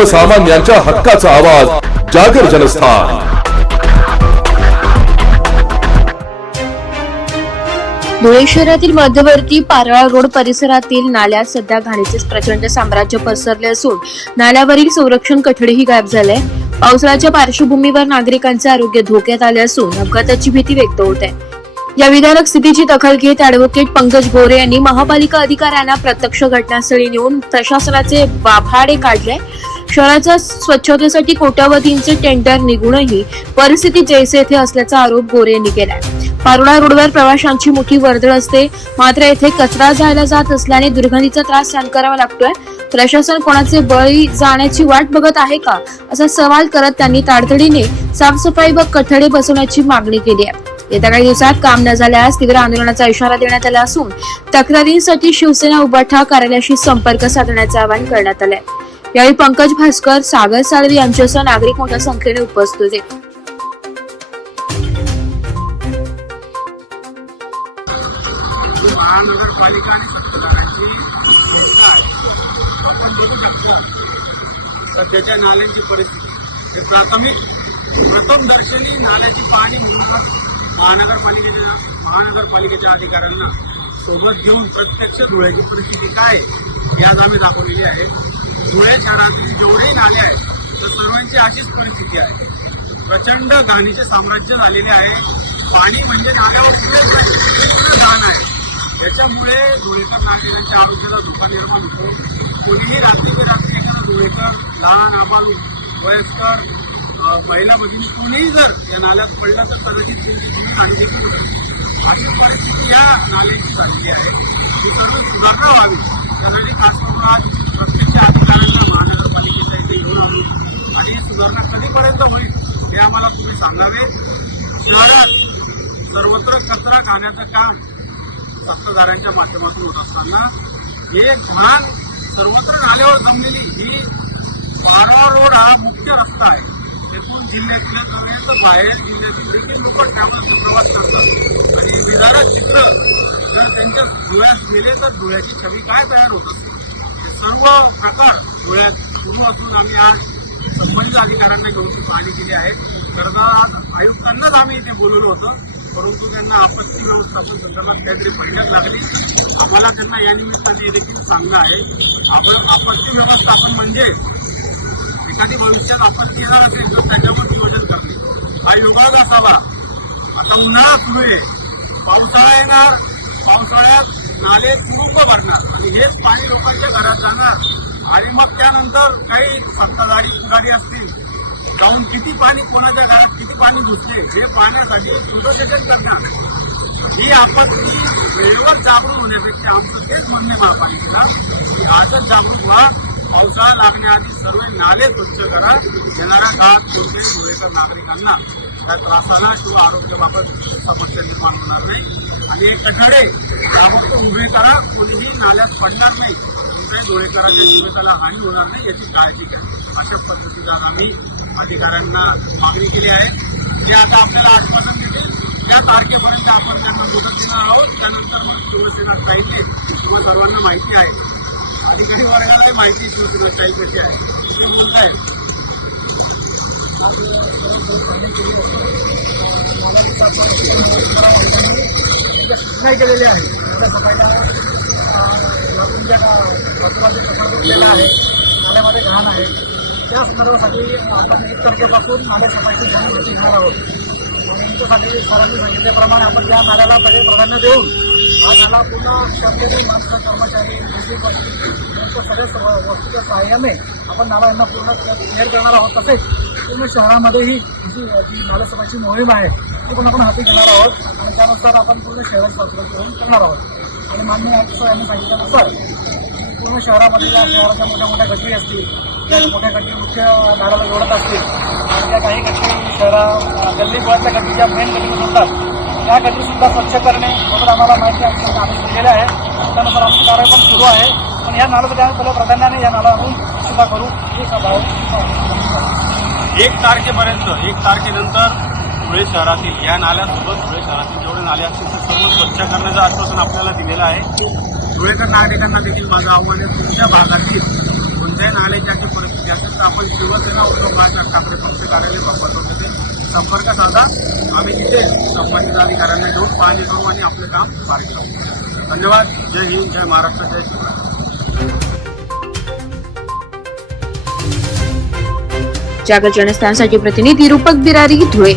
सर्वसामान्यांच्या हक्काचा आवाज जागर जनस्थान। धुळे शहरातील मध्यवर्ती पारळा रोड परिसरातील नाल्यात सध्या घाणीचे प्रचंड साम्राज्य पसरले असून नाल्यावरील संरक्षण कठडेही गायब झाले। पावसाळ्याच्या पार्श्वभूमीवर नागरिकांचे आरोग्य धोक्यात आले असून अपघाताची भीती व्यक्त होत आहे। या विधानक स्थितीची दखल घेत ॲडव्होकेट पंकज गोरे यांनी महापालिका अधिकाऱ्यांना प्रत्यक्ष घटनास्थळी नेऊन प्रशासनाचे वाभाडे काढले। शहराच्या स्वच्छतेसाठी कोट्यावधींचे टेंडर निघूनही परिस्थिती जैसे थे असल्याचा आरोप गोरे यांनी केलाय। पारोळा रोडवर प्रवाशांची मोठी वर्दळ असते, मात्र येथे कचरा जायला जात असल्याने दुर्गंधीचा त्रास सहन करावा लागतोय। प्रशासन कोणाचे बळी जाण्याची वाट बघत आहे का, असा सवाल करत त्यांनी तातडीने साफसफाई व कठडे बसवण्याची मागणी केली आहे। येत्या काही दिवसात काम न झाल्यास तीव्र आंदोलनाचा इशारा देण्यात आला असून तक्रारींसाठी शिवसेना उभाठा कार्यालयाशी संपर्क साधण्याचे आवाहन करण्यात आले। यावेळी पंकज भास्कर, सागर साळवी यांच्यासह नागरिक मोठ्या संख्येने उपस्थित होते। महानगरपालिका आणि सत्ताधाऱ्यांची संस्था आहे। आपण बघू शकतो सध्याच्या नाल्यांची परिस्थिती। प्रथम दर्शनी नाल्याची पाहणी म्हणूनच महानगरपालिकेच्या अधिकाऱ्यांना सोबत घेऊन प्रत्यक्ष धुळ्याची परिस्थिती काय हे आज आम्ही दाखवलेली आहे। धुळे शहरातील जेवढे नाले आहेत तर सर्वांची अशीच परिस्थिती आहे। प्रचंड घाणीचे साम्राज्य झालेले आहे। पाणी म्हणजे नाल्यावर पूर्ण घाण आहे। याच्यामुळे धुळेकर नागरिकांच्या आरोग्याला धोका निर्माण होतो। कोणीही रात्री एखादा धुळेकर, लहान, अबाल, वयस्कर, महिला भगिनी कोणीही जर या नाल्यात पडलं तर कदाचित काळजी घेऊ शकतो। अशी परिस्थिती या नाल्याची झालेली आहे। ही सर्व सुधारणा व्हावी त्यासाठी खास करून आज प्रत्यक्ष अधिकाऱ्यांना महानगरपालिकेच्या इथे घेऊन आलो आणि ही सुधारणा कधीपर्यंत होईल हे आम्हाला तुम्ही सांगावे। शहरात सर्वत्र कचरा खाण्याचं काम सत्ताधाऱ्यांच्या माध्यमातून होत असताना हे घाण सर्वत्र नाल्यावर जमलेली ही पारोळा रोड हा मुख्य रस्ता आहे। येथून जिल्ह्यातल्या तर बाहेर जिल्ह्यातील देखील लोक ट्रॅव्हलरचा प्रवास करतात आणि विधानात चित्र जर त्यांच्या धुळ्यात गेले तर धुळ्याची छबी काय तयार होत असते। हे सर्व प्रकार धुळ्यात सुरू असून आम्ही आज संबंधित अधिकाऱ्यांना घेऊन पाहणी केली आहे। आज आयुक्तांनाच आम्ही इथे बोलवलं होतं, परंतु त्यांना आपत्ती व्यवस्थापन संदर्भात काहीतरी बैठक लागली। आम्हाला त्यांना या निमित्ताने देखील सांगलं आहे। आपण आपत्ती व्यवस्थापन म्हणजे एखादी भविष्यात आपत्ती येणार असेल तर त्याच्यावर नियोजन करणे हा योगाच असावा। आता उन्हाळा सुरू आहे, पावसाळा येणार, पावसाळ्यात नाले तुडुंब भरणार आणि हेच पाणी लोकांच्या घरात जाणार आणि मग त्यानंतर काही सत्ताधारी पुढारी असतील जाऊन किती पाणी कोणाच्या घरात किती पाणी घुसले हे पाहण्यासाठी दूरदर्शन करणार। ही आपत्ती वेळेवर जागृत होण्यापेक्षा आमचं तेच म्हणणे महापालिकेला की आजच जागृत व्हा। पावसाळा लागण्याआधी सर्व नाले स्वच्छ करा। येणाऱ्या काळात कोणत्याही धुळेकर नागरिकांना त्या त्रासाला किंवा आरोग्याबाबत समस्या निर्माण होणार नाही आणि हे कठडे यावर उभे करा। कोणीही नाल्यात पडणार नाही, कोणत्याही धुळेकराच्या जीविताला हानी होणार नाही याची काळजी घ्या। अशा पद्धतीचा आम्ही अधिकाऱ्यांना मागणी केली आहे। जे आता आपल्याला आश्वासन देतील त्या तारखेपर्यंत आपण त्यांना मुदत देणार आहोत। त्यानंतर मग शिवसेना स्टाईल किंवा सर्वांना माहिती आहे, अधिकारी वर्गालाही माहिती शिवसेना स्टाईल कशी आहे ते बोलताय। नाही केलेली आहे आहे नाल्यामध्ये घाण आहे त्या संदर्भासाठी आपण 1 तारखेपासून नाल्या सफाईची जनजागृती घेणार आहोत आणि याच्यासाठी सरांनी सांगितल्याप्रमाणे आपण या नाल्याला पहिले प्राधान्य देऊन हा नाला पुन्हा कर्मचारी कर्मचारी सगळ्या वस्तूच्या सहाय्याने आपण नाला यांना पूर्ण क्लिअर करणार आहोत। तसेच पूर्ण शहरामध्ये ही जी नाल्या सफाईची मोहीम आहे ती पण आपण हाती घेणार आहोत आणि त्यानुसार आपण पूर्ण शहराची पातळीवर करणार आहोत। आणि माननीय आयुक्त यांनी सांगितल्यानुसार पूर्ण शहरामध्ये या शहराच्या मोठ्या गटरी असतील, त्या मोठ्या गटरी मुख्य दाराला जोडत असतील आणि त्या काही गटरी गल्लीबोळातल्या गटरी ज्या मेन गटरी होतात त्या गटरीसुद्धा स्वच्छ करणे बरोबर आम्हाला माहिती आम्ही दिलेले आहे। त्यानुसार आमची कारवाई पण सुरू आहे, पण या नाल्यामध्ये आम्ही पहिल्या प्राधान्याने या नाला आपण सुद्धा करू। 1 तारखेपर्यंत 1 तारखेनंतर धुळे शहरातील या नाल्यासोबत धुळे शहरातील जेवढे नाले असतील ते सर्व स्वच्छ करण्याचं आश्वासन आपल्याला दिलेलं आहे। धुळेकर नागरिकांना देखील माझं आव्हान आहे, तुमच्या भागातील कुठल्याही नाल्याची अशी परिस्थिती असेल तर आपण शिवसेना उद्धव बाळासाहेब ठाकरे पक्ष कार्यालय बाबासाहेब तिथे संपर्क साधा. आम्ही तिथे संबंधित अधिकाऱ्यांना घेऊन पाहणी करू आणि आपलं काम पार करू. धन्यवाद. जय हिंद, जय महाराष्ट्र, जय शिवराय. जागर जनस्थानसाठी प्रतिनिधी रूपक बिरारी, धुळे.